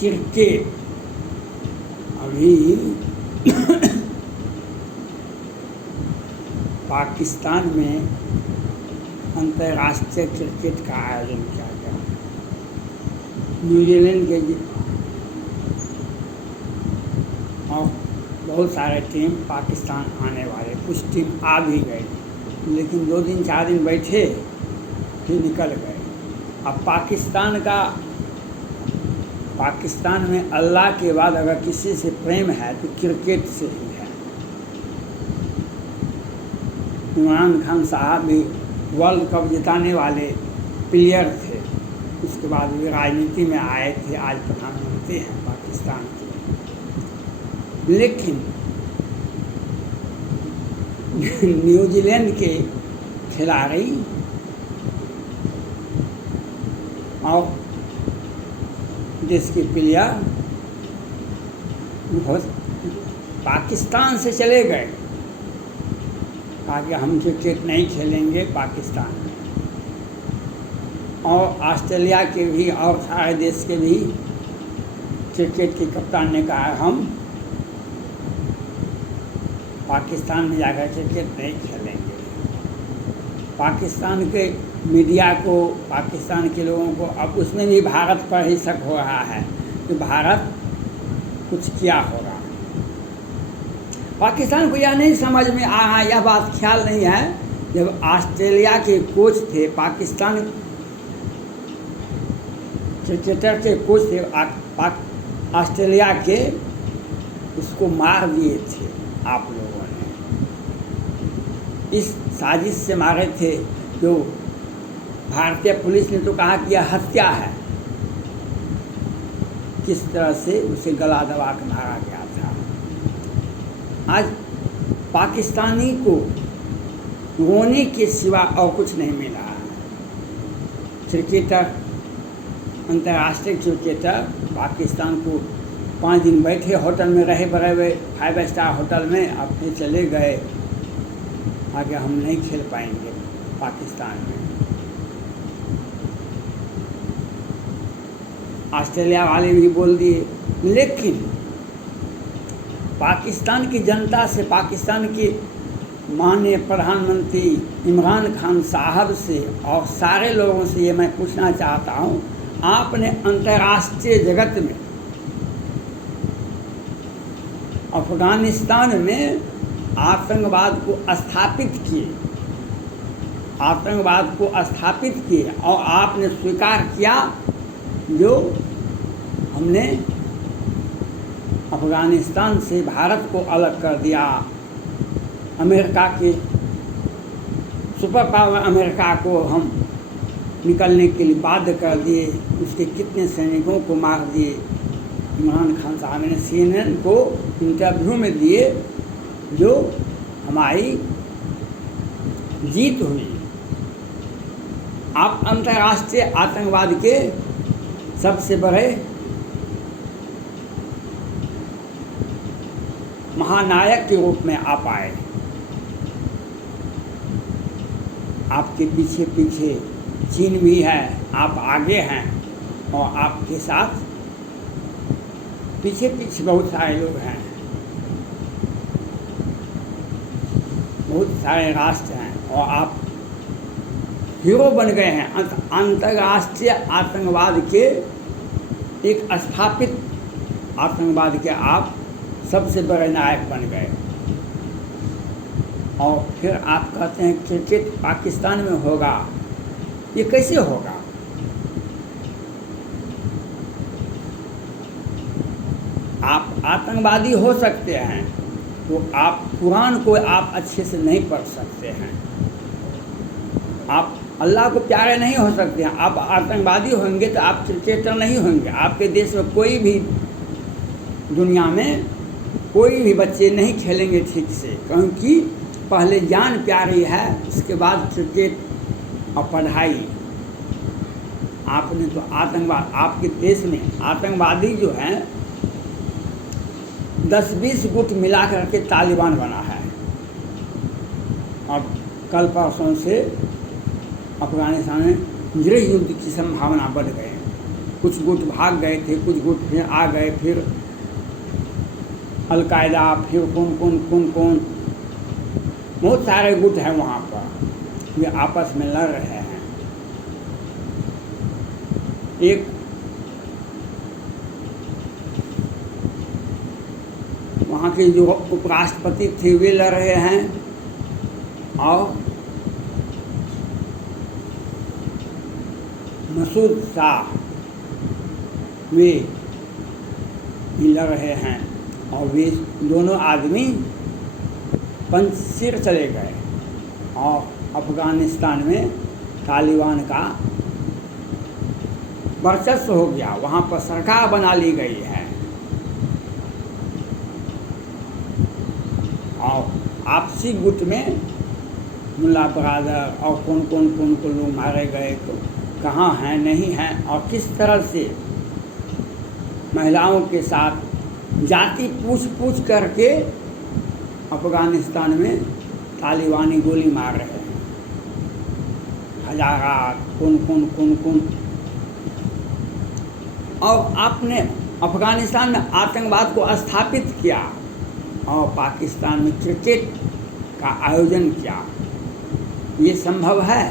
Cricket अभी पाकिस्तान में अंतर्राष्ट्रीय क्रिकेट का आयोजन किया गया। न्यूजीलैंड के और बहुत सारे टीम पाकिस्तान आने वाले, कुछ टीम आ भी गए, लेकिन 2 दिन 4 दिन बैठे फिर निकल गए। अब पाकिस्तान में अल्लाह के बाद अगर किसी से प्रेम है तो क्रिकेट से ही है। इमरान खान साहब भी वर्ल्ड कप जिताने वाले प्लेयर थे, उसके बाद वे राजनीति में आए थे, आज प्रधानमंत्री हैं पाकिस्तान के। लेकिन न्यूजीलैंड के खिलाड़ी और देश के प्लेयर पाकिस्तान से चले गए, कहा कि हम क्रिकेट नहीं खेलेंगे पाकिस्तान में। और ऑस्ट्रेलिया के भी और सारे देश के भी क्रिकेट के कप्तान ने कहा हम पाकिस्तान में जाकर क्रिकेट नहीं खेलेंगे। पाकिस्तान के मीडिया को, पाकिस्तान के लोगों को अब उसमें भी भारत पर ही शक हो रहा है कि भारत कुछ क्या होगा। पाकिस्तान को यह नहीं समझ में आ रहा, यह बात ख्याल नहीं है, जब ऑस्ट्रेलिया के कोच थे, पाकिस्तान क्रिकेटर के कोच थे ऑस्ट्रेलिया के, उसको मार दिए थे आप लोगों ने। इस साजिश से मारे थे, जो भारतीय पुलिस ने तो कहा कि यह हत्या है। किस तरह से उसे गला दबा कर मारा गया था। आज पाकिस्तानी को रोने के सिवा और कुछ नहीं मिला। क्रिकेटर, अंतर्राष्ट्रीय क्रिकेटर पाकिस्तान को 5 दिन बैठे होटल में रहे, बड़े 5 स्टार होटल में, अब फिर चले गए, आगे हम नहीं खेल पाएंगे पाकिस्तान में। ऑस्ट्रेलिया वाले भी बोल दिए, लेकिन पाकिस्तान की जनता से, पाकिस्तान के माननीय प्रधानमंत्री इमरान खान साहब से और सारे लोगों से ये मैं पूछना चाहता हूँ, आपने अंतर्राष्ट्रीय जगत में अफगानिस्तान में आतंकवाद को स्थापित किए और आपने स्वीकार किया जो हमने अफगानिस्तान से भारत को अलग कर दिया, अमेरिका के सुपर पावर अमेरिका को हम निकलने के लिए बाध्य कर दिए, उसके कितने सैनिकों को मार दिए। इमरान खान साहब ने CNN को इंटरव्यू में दिए, जो हमारी जीत हुई। आप अंतर्राष्ट्रीय आतंकवाद के सबसे बड़े महानायक के रूप में आप आए। आपके पीछे पीछे चीन भी है, आप आगे हैं, और आपके साथ पीछे पीछे बहुत सारे लोग हैं, बहुत सारे राष्ट्र हैं, और आप हीरो बन गए हैं। अंतर्राष्ट्रीय आतंकवाद के एक स्थापित आतंकवाद के आप सबसे बड़े नायक बन गए। और फिर आप कहते हैं क्रिकेट पाकिस्तान में होगा, ये कैसे होगा? आप आतंकवादी हो सकते हैं तो आप कुरान को आप अच्छे से नहीं पढ़ सकते हैं, आप अल्लाह को प्यारे नहीं हो सकते हैं। आप आतंकवादी होंगे तो आप क्रिकेटर नहीं होंगे। आपके देश में कोई भी, दुनिया में कोई भी बच्चे नहीं खेलेंगे ठीक से, क्योंकि पहले जान प्यारी है, उसके बाद क्रिकेट और पढ़ाई। आपने तो आतंकवाद, आपके देश में आतंकवादी जो हैं 10-20 गुट मिला करके तालिबान बना है। अब कल परसों से अफगानिस्तान में गृह युद्ध की संभावना बढ़ गई। कुछ गुट भाग गए थे, कुछ गुट फिर आ गए, फिर अलकायदा, फिर कौन बहुत सारे गुट हैं वहाँ पर, वे आपस में लड़ रहे हैं। एक वहाँ के जो उपराष्ट्रपति थे वे लड़ रहे हैं, और मसूद शाह वे भी लड़ रहे हैं, और वे दोनों आदमी पंजशीर चले गए और अफ़गानिस्तान में तालिबान का वर्चस्व हो गया, वहाँ पर सरकार बना ली गई है। और आपसी गुट में मुल्ला बरादर और कौन को लोग मारे गए, तो कहाँ हैं नहीं हैं, और किस तरह से महिलाओं के साथ जाति पूछ करके अफ़गानिस्तान में तालिबानी गोली मार रहे हैं। हजारा कौन। और आपने अफ़गानिस्तान में आतंकवाद को स्थापित किया और पाकिस्तान में क्रिकेट का आयोजन किया। ये संभव है?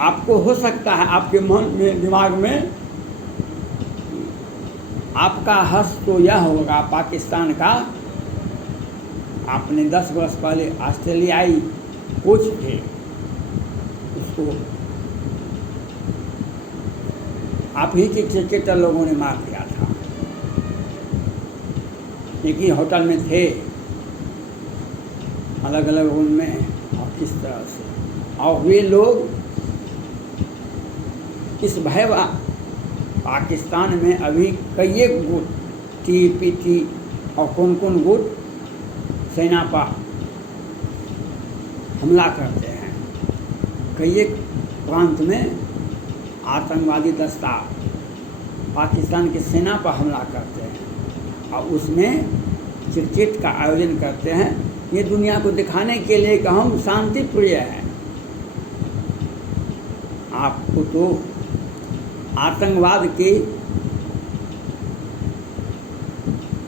आपको हो सकता है आपके मन में, दिमाग में आपका हर्ष तो यह होगा, पाकिस्तान का आपने 10 वर्ष पहले ऑस्ट्रेलियाई कोच थे, उसको आप ही के क्रिकेटर लोगों ने मार दिया था। एक ही होटल में थे, अलग अलग रूम में, और किस तरह से, और वे लोग इस भय पाकिस्तान में अभी कई एक गुट TPT और कौन गुट सेना पर हमला करते हैं। कई एक प्रांत में आतंकवादी दस्ता पाकिस्तान की सेना पर हमला करते हैं और उसमें क्रिकेट का आयोजन करते हैं, ये दुनिया को दिखाने के लिए कि हम शांति प्रिय हैं। आपको तो आतंकवाद के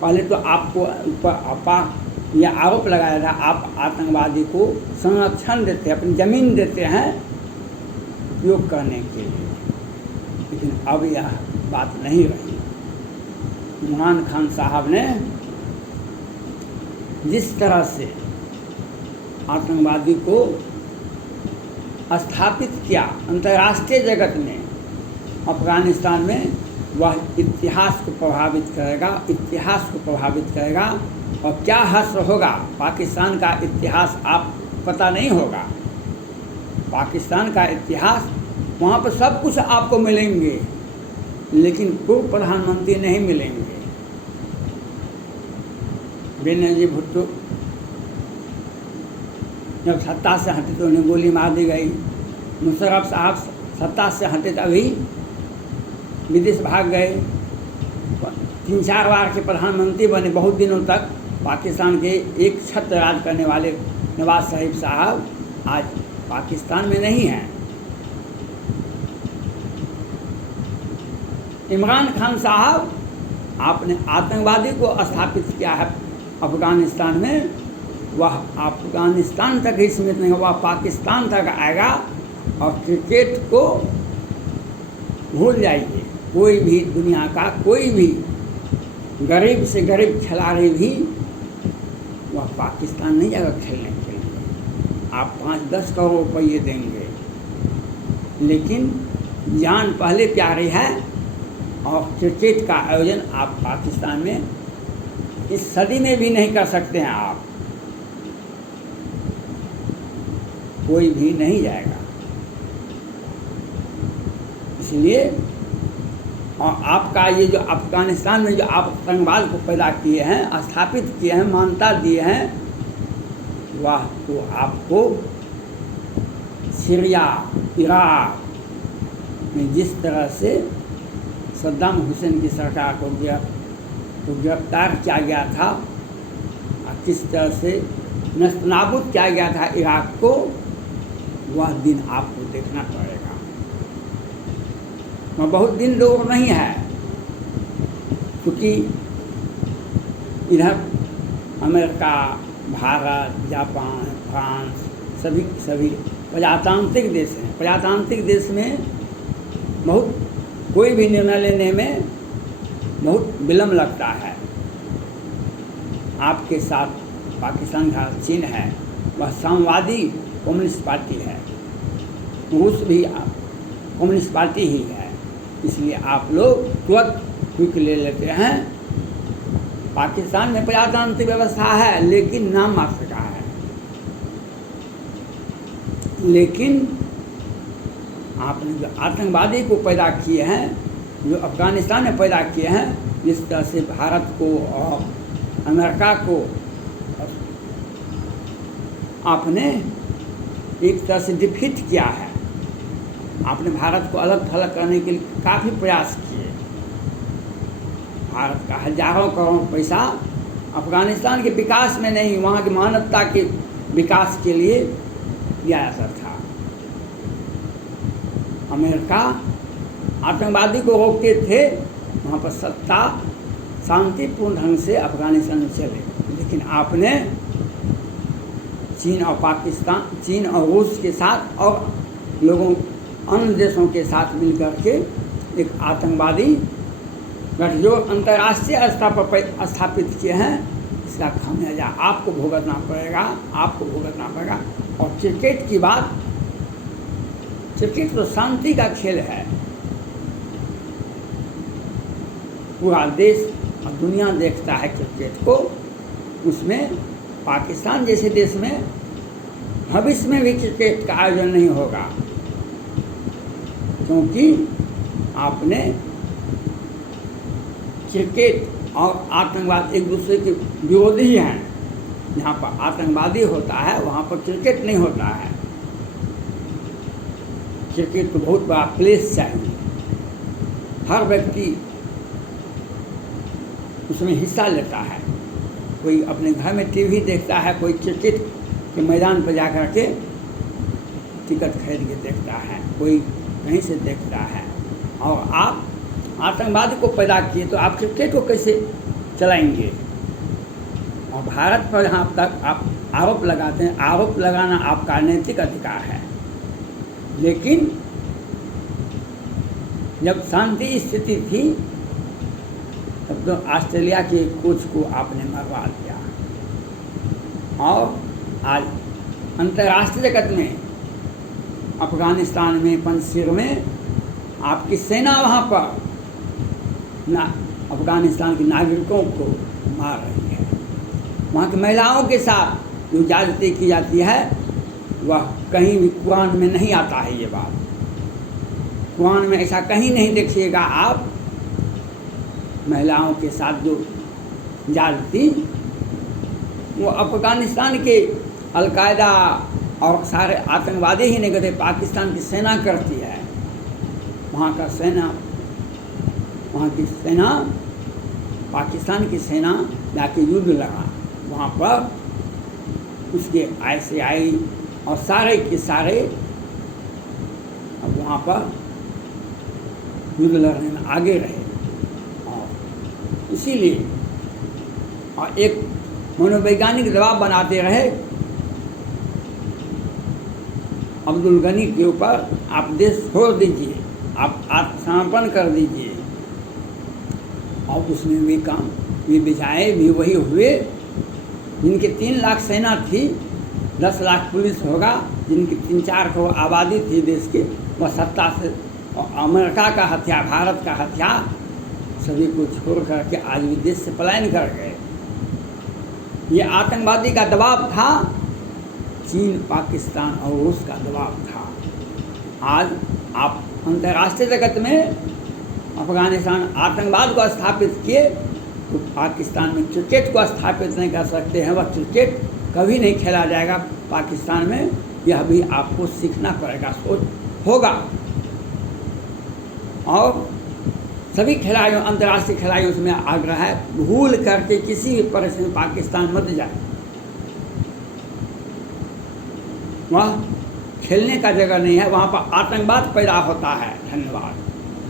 पहले तो आपको ऊपर यह आरोप लगाया था, आप आतंकवादी को संरक्षण देते हैं, अपनी ज़मीन देते हैं उपयोग करने के लिए, लेकिन अब यह बात नहीं रही। इमरान खान साहब ने जिस तरह से आतंकवादी को स्थापित किया अंतर्राष्ट्रीय जगत में, अफ़गानिस्तान में, वह इतिहास को प्रभावित करेगा। और क्या हश्र होगा, पाकिस्तान का इतिहास आप पता नहीं होगा। पाकिस्तान का इतिहास, वहाँ पर सब कुछ आपको मिलेंगे, लेकिन पूर्व प्रधानमंत्री नहीं मिलेंगे। बेनजीर भुट्टो जब सत्ता से हटे तो उन्हें गोली मार दी गई। मुशर्रफ साहब सत्ता से हटे तो अभी विदेश भाग गए। 3-4 बार के प्रधानमंत्री बने बहुत दिनों तक। पाकिस्तान के एक छत्र राज करने वाले नवाज शरीफ साहब आज पाकिस्तान में नहीं हैं। इमरान खान साहब, आपने आतंकवादी को स्थापित किया है अफ़गानिस्तान में, वह अफ़गानिस्तान तक ही सीमित नहीं, वह पाकिस्तान तक आएगा। और क्रिकेट को भूल जाइए, कोई भी दुनिया का कोई भी गरीब से गरीब खिलाड़ी भी वह पाकिस्तान नहीं जाएगा खेलने के लिए। आप 5-10 करोड़ रुपये देंगे, लेकिन जान पहले प्यारी है। और क्रिकेट का आयोजन आप पाकिस्तान में इस सदी में भी नहीं कर सकते हैं। आप कोई भी नहीं जाएगा। इसलिए और आपका ये जो अफ़गानिस्तान में जो आप आतंकवाद को पैदा किए हैं, स्थापित किए हैं, मान्यता दिए हैं, वह तो आपको सीरिया, इराक में जिस तरह से सद्दाम हुसैन की सरकार को गिरफ्तार किया गया था और किस तरह से नस्तनाबूद किया गया था इराक को, वह दिन आपको देखना पड़ेगा। वह बहुत दिन दूर नहीं है, क्योंकि इधर अमेरिका, भारत, जापान, फ्रांस सभी प्रजातांत्रिक देश हैं। प्रजातांत्रिक देश में बहुत कोई भी निर्णय लेने में बहुत विलम्ब लगता है। आपके साथ पाकिस्तान का चीन है, वह साम्यवादी कम्युनिस्ट पार्टी है, रूस भी कम्युनिस्ट पार्टी ही है, इसलिए आप लोग तुरंत क्विक ले लेते हैं। पाकिस्तान में प्रजातांत्रिक व्यवस्था है, लेकिन नाम मात्र का है। लेकिन आपने जो आतंकवादी को पैदा किए हैं, जो अफगानिस्तान में पैदा किए हैं, जिस तरह से भारत को और अमेरिका को आपने एक तरह से डिफीट किया है। आपने भारत को अलग थलग करने के लिए काफ़ी प्रयास किए। भारत का हजारों करोड़ पैसा अफगानिस्तान के विकास में नहीं, वहाँ की मानवता के विकास के लिए दिया जाता था। अमेरिका आतंकवादी को रोकते थे, वहाँ पर सत्ता शांतिपूर्ण ढंग से अफगानिस्तान में चले। लेकिन आपने चीन और रूस के साथ और लोगों अन्य देशों के साथ मिलकर के एक आतंकवादी गठजोड़ अंतर्राष्ट्रीय स्तर पर स्थापित किए हैं। इसका खामियाजा आपको भुगतना पड़ेगा। और क्रिकेट की बात, क्रिकेट तो शांति का खेल है। पूरा देश और दुनिया देखता है क्रिकेट को। उसमें पाकिस्तान जैसे देश में भविष्य में भी क्रिकेट का आयोजन नहीं होगा, क्योंकि आपने क्रिकेट और आतंकवाद एक दूसरे के विरोधी हैं। जहाँ पर आतंकवादी होता है वहाँ पर क्रिकेट नहीं होता है। क्रिकेट को बहुत बड़ा प्लेस चाहिए, हर व्यक्ति उसमें हिस्सा लेता है। कोई अपने घर में टीवी देखता है, कोई क्रिकेट के मैदान पर जाकर के टिकट खरीद के देखता है, कोई कहीं से देखता है। और आप आतंकवाद को पैदा किए तो आप क्रिकेट को कैसे चलाएंगे? और भारत पर जहाँ तक आप आरोप लगाते हैं, आरोप लगाना आपका नैतिक अधिकार है, लेकिन जब शांति स्थिति थी तब तो ऑस्ट्रेलिया के कोच को आपने मरवा दिया। और आज अंतर्राष्ट्रीय जगत में अफगानिस्तान में पंजशीर में आपकी सेना वहाँ पर अफगानिस्तान के नागरिकों को मार रही है। वहाँ की महिलाओं के साथ जो ज्यादती की जाती है वह कहीं भी कुरान में नहीं आता है। ये बात कुरान में ऐसा कहीं नहीं देखिएगा आप। महिलाओं के साथ जो ज्यादती वो अफगानिस्तान के अलकायदा और सारे आतंकवादी ही नहीं करते, पाकिस्तान की सेना करती है। वहाँ की सेना पाकिस्तान की सेना जाके युद्ध लगा, वहाँ पर उसके ICI और सारे के सारे अब वहाँ पर युद्ध लड़ने में आगे रहे। और इसीलिए और एक मनोवैज्ञानिक दबाव बनाते रहे अब्दुल गनी के ऊपर, आप देश छोड़ दीजिए, आप आत्मसमर्पण कर दीजिए। और उसमें भी काम ये बिजाए भी वही हुए जिनके 3 लाख सेना थी, 10 लाख पुलिस होगा, जिनकी 3-4 करोड़ आबादी थी देश की, वह सत्ता से और अमेरिका का हथियार, भारत का हथियार सभी को छोड़ करके आज विदेश से पलायन कर गए। ये आतंकवादी का दबाव था, चीन, पाकिस्तान और रूस का दबाव था। आज आप अंतर्राष्ट्रीय जगत में अफगानिस्तान आतंकवाद को स्थापित किए तो पाकिस्तान में क्रिकेट को स्थापित नहीं कर सकते हैं। वह क्रिकेट कभी नहीं खेला जाएगा पाकिस्तान में, यह भी आपको सीखना पड़ेगा, सोच होगा। और सभी खिलाड़ियों, अंतर्राष्ट्रीय खिलाड़ियों उसमें आग्रह है, भूल करके किसी भी परिस्थिति में पाकिस्तान मत जाए, वह खेलने का जगह नहीं है, वहाँ पर आतंकवाद पैदा होता है। धन्यवाद।